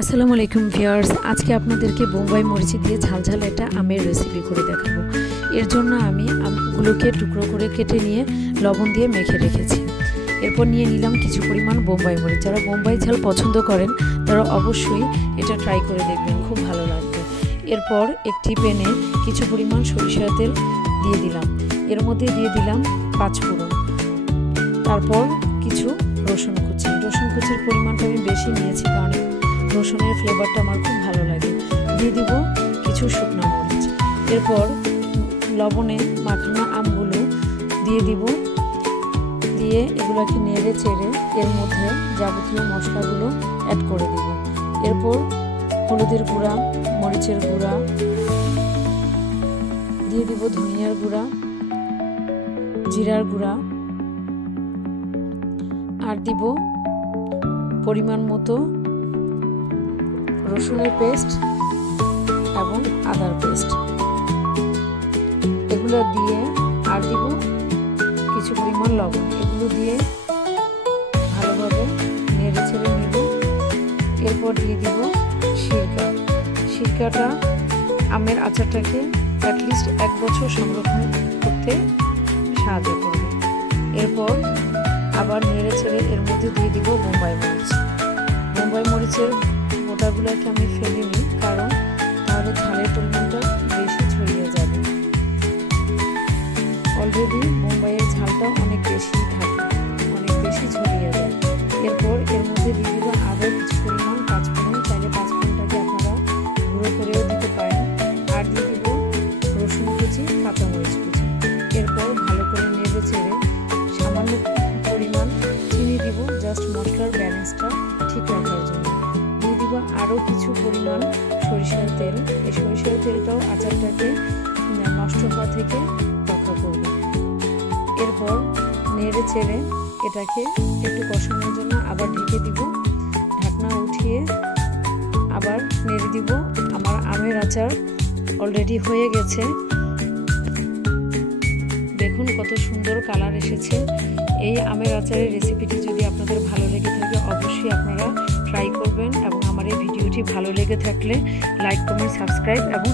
আসসালামু আলাইকুম ভিউয়ার্স, আজকে আপনাদেরকে বোম্বাই মরিচি দিয়ে ঝালঝাল একটা আমের রেসিপি করে দেখাবো। এর জন্য আমি আমগুলোকে টুকরো করে কেটে নিয়ে লবণ দিয়ে মেখে রেখেছি। এরপর নিয়ে নিলাম কিছু পরিমাণ বোম্বাই মরিচ। যারা বোম্বাই ঝাল পছন্দ করেন তারা অবশ্যই এটা ট্রাই করে দেখবেন, খুব ভালো লাগবে। এরপর একটি প্যানে কিছু পরিমাণ সরিষার তেল দিয়ে দিলাম, এর মধ্যে দিয়ে দিলাম 5 ফোড়ন, তারপর কিছু রসুন কুচির পরিমাণটা আমি বেশি নিয়েছি কারণ রসুনের ফ্লেভারটা আমার খুব ভালো লাগে। দিয়ে দিব কিছু শুকনো মরিচ। এরপর লবণে মাখানো আমগুলো দিয়ে দিব, দিয়ে এগুলোকে নেড়ে চেড়ে এর মধ্যে যাবতীয় মশলাগুলো অ্যাড করে দিব। এরপর হলুদের গুঁড়া, মরিচের গুঁড়া দিয়ে দিব, ধনিয়ার গুঁড়া, জিরার গুঁড়া, আর দিব পরিমাণ মতো রসুনের পেস্ট এবং আদার পেস্ট। এগুলো দিয়ে আর দিব কিছু পরিমাণ লবণ। এগুলো দিয়ে ভালোভাবে নেড়ে ছেড়ে নিব। এরপর দিয়ে দিব সিরকাটা আমের আচারটাকে অ্যাটলিস্ট 1 বছর সংরক্ষণ করতে সাহায্য করবে। এরপর আবার নেড়ে ছেড়ে এর মধ্যে দিয়ে দিব বোম্বাই মরিচের গোটাগুলোকে আমি ফেলে নিই, কারণ তাহলে ঝালের পরিমাণটা বেশি ছড়িয়ে যাবে। অলরেডি বোম্বাইয়ের ঝালটা অনেক বেশি থাকে, অনেক বেশি ছড়িয়ে যায়। এরপর এর মধ্যে দিয়ে দিব আরও কিছু পরিমাণ 5 ফোড়ন, চাইলে 5 ফোড়নটাকে আপনারা গুঁড়ো করেও দিতে পারেন। আর দিয়ে দিব রসুন কুচি, কাঁচামরিচ কুচি। এরপর ভালো করে নেড়ে চেড়ে সামান্য পরিমাণ চিনি দিব, জাস্ট মশলার ব্যালেন্সটা ঠিক রাখার জন্য। দিয়ে দিব আরও কিছু পরিমাণ সরিষার তেল। এই সরিষার তেলটাও আচারটাকে নষ্ট হওয়া থেকে রক্ষা করবে। এরপর নেড়ে চেড়ে এটাকে একটু কষানোর জন্য আবার ঢেকে দিব, ঢাকনা উঠিয়ে আবার নেড়ে দিব। আমার আমের আচার অলরেডি হয়ে গেছে, দেখুন কত সুন্দর কালার এসেছে। এই আমের আচারের রেসিপিটি যদি আপনাদের ভালো লেগে থাকে অবশ্যই আপনারা ট্রাই করবেন, এবং আমার এই ভিডিওটি ভালো লেগে থাকলে লাইক, কমেন্ট, সাবস্ক্রাইব এবং